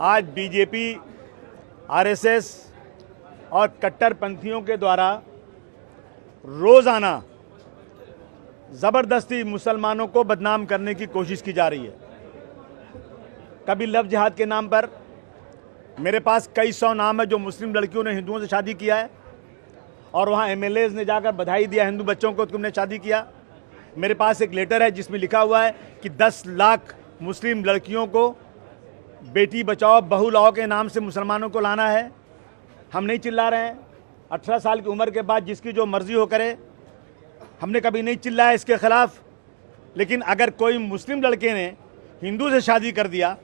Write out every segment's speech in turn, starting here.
आज BJP, RSS और कट्टरपंथियों के द्वारा रोज़ाना ज़बरदस्ती मुसलमानों को बदनाम करने की कोशिश की जा रही है। कभी लव जिहाद के नाम पर, मेरे पास कई सौ नाम है जो मुस्लिम लड़कियों ने हिंदुओं से शादी किया है और वहाँ एमएलएज ने जाकर बधाई दिया हिंदू बच्चों को, तुमने शादी किया। मेरे पास एक लेटर है जिसमें लिखा हुआ है कि 10 लाख मुस्लिम लड़कियों को बेटी बचाओ बहू लाओ के नाम से मुसलमानों को लाना है। हम नहीं चिल्ला रहे हैं, 18 साल की उम्र के बाद जिसकी जो मर्जी हो करे, हमने कभी नहीं चिल्लाया इसके खिलाफ। लेकिन अगर कोई मुस्लिम लड़के ने हिंदू से शादी कर दिया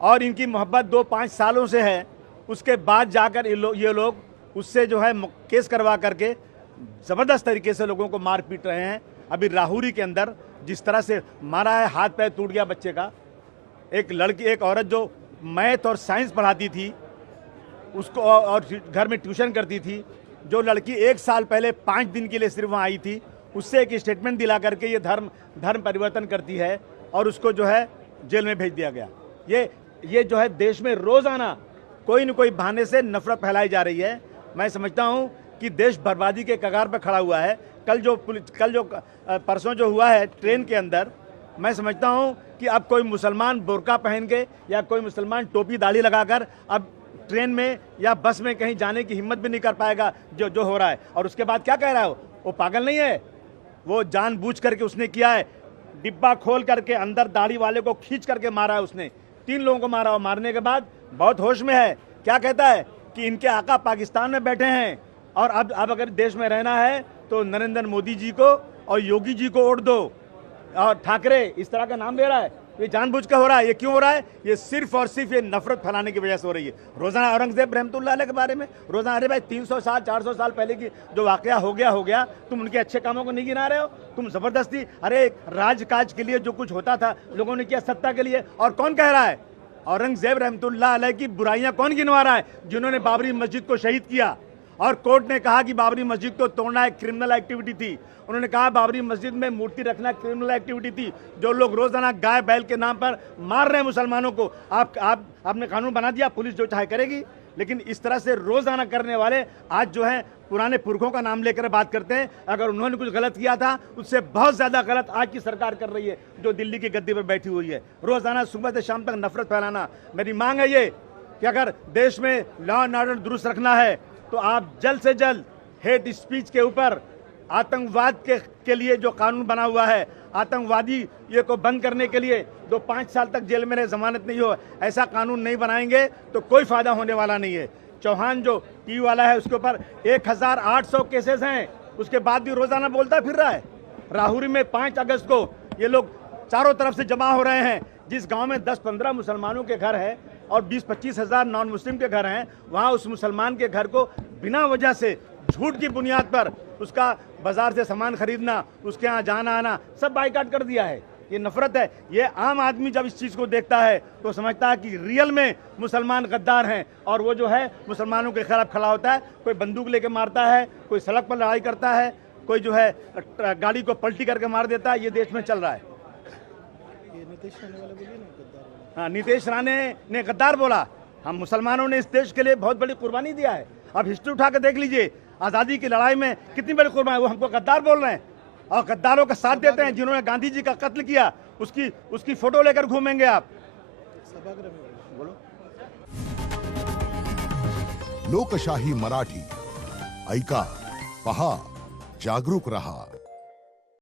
और इनकी मोहब्बत 2-5 सालों से है, उसके बाद जाकर ये लोग उससे जो है केस करवा करके ज़बरदस्त तरीके से लोगों को मार पीट रहे हैं। अभी राहुरी के अंदर जिस तरह से मारा है, हाथ पैर टूट गया बच्चे का। एक लड़की, एक औरत जो मैथ और साइंस पढ़ाती थी उसको और घर में ट्यूशन करती थी, जो लड़की 1 साल पहले 5 दिन के लिए सिर्फ वहाँ आई थी, उससे एक स्टेटमेंट दिला करके ये धर्म परिवर्तन करती है और उसको जो है जेल में भेज दिया गया। ये जो है देश में रोज़ाना कोई न कोई बहाने से नफरत फैलाई जा रही है। मैं समझता हूँ कि देश बर्बादी के कगार पर खड़ा हुआ है। परसों जो हुआ है ट्रेन के अंदर, मैं समझता हूँ कि अब कोई मुसलमान बुर्का पहन के या कोई मुसलमान टोपी दाढ़ी लगाकर अब ट्रेन में या बस में कहीं जाने की हिम्मत भी नहीं कर पाएगा जो हो रहा है। और उसके बाद क्या कह रहा है, वो पागल नहीं है, वो जानबूझ करके उसने किया है। डिब्बा खोल करके अंदर दाढ़ी वाले को खींच करके मारा है उसने, 3 लोगों को मारा और मारने के बाद बहुत होश में है। क्या कहता है कि इनके आका पाकिस्तान में बैठे हैं और अब अगर देश में रहना है तो नरेंद्र मोदी जी को और योगी जी को वोट दो। और ठाकरे इस तरह का नाम ले रहा है, ये जानबूझ कर हो रहा है। ये क्यों हो रहा है? ये सिर्फ और सिर्फ ये नफरत फैलाने की वजह से हो रही है। रोजाना औरंगजेब रहमतुल्लाह अलैह के बारे में रोजाना, अरे भाई 300 साल 400 साल पहले की जो वाकया हो गया, तुम उनके अच्छे कामों को नहीं गिना रहे हो। तुम जबरदस्ती, अरे राजकाज के लिए जो कुछ होता था लोगों ने किया सत्ता के लिए। और कौन कह रहा है? औरंगजेब रहमतुल्लाह अलैह की बुराइयां कौन गिनवा रहा है? जिन्होंने बाबरी मस्जिद को शहीद किया और कोर्ट ने कहा कि बाबरी मस्जिद को तोड़ना एक क्रिमिनल एक्टिविटी थी। उन्होंने कहा बाबरी मस्जिद में मूर्ति रखना क्रिमिनल एक्टिविटी थी। जो लोग रोजाना गाय बैल के नाम पर मार रहे हैं मुसलमानों को, आपने कानून बना दिया, पुलिस जो चाहे करेगी। लेकिन इस तरह से रोजाना करने वाले आज जो है पुराने पुरखों का नाम लेकर बात करते हैं। अगर उन्होंने कुछ गलत किया था उससे बहुत ज्यादा गलत आज की सरकार कर रही है जो दिल्ली की गद्दी पर बैठी हुई है। रोजाना सुबह से शाम तक नफरत फैलाना। मेरी मांग है ये कि अगर देश में लॉ एंड ऑर्डर दुरुस्त रखना है तो आप जल्द से जल्द हेट स्पीच के ऊपर आतंकवाद के लिए जो कानून बना हुआ है, आतंकवादी ये को बंद करने के लिए 2-5 साल तक जेल में रहे, जमानत नहीं हो, ऐसा कानून नहीं बनाएंगे तो कोई फायदा होने वाला नहीं है। चौहान जो टीवी वाला है उसके ऊपर 1800 केसेस हैं, उसके बाद भी रोजाना बोलता फिर रहा है। राहुरी में 5 अगस्त को ये लोग चारों तरफ से जमा हो रहे हैं। जिस गांव में 10-15 मुसलमानों के घर है और 20-25 हज़ार नॉन मुस्लिम के घर हैं, वहां उस मुसलमान के घर को बिना वजह से झूठ की बुनियाद पर उसका बाजार से सामान खरीदना, उसके यहाँ जाना आना सब बाइकाट कर दिया है। ये नफरत है। ये आम आदमी जब इस चीज़ को देखता है तो समझता है कि रियल में मुसलमान गद्दार हैं और वो जो है मुसलमानों के खिलाफ खड़ा होता है। कोई बंदूक लेके मारता है, कोई सड़क पर लड़ाई करता है, कोई जो है गाड़ी को पलटी करके मार देता है। ये देश में चल रहा है। हाँ, नीतीश राणे ने गद्दार बोला। हम मुसलमानों ने इस देश के लिए बहुत बड़ी कुर्बानी दिया है। अब हिस्ट्री उठा के देख लीजिए, आज़ादी की लड़ाई में कितनी बड़ी कुर्बानी। वो हमको गद्दार बोल रहे हैं और गद्दारों का साथ देते हैं जिन्होंने गांधी जी का कत्ल किया। उसकी फोटो लेकर घूमेंगे आप। बोलो। लोकशाही मराठी ऐका, पहा, जागरूक रहा।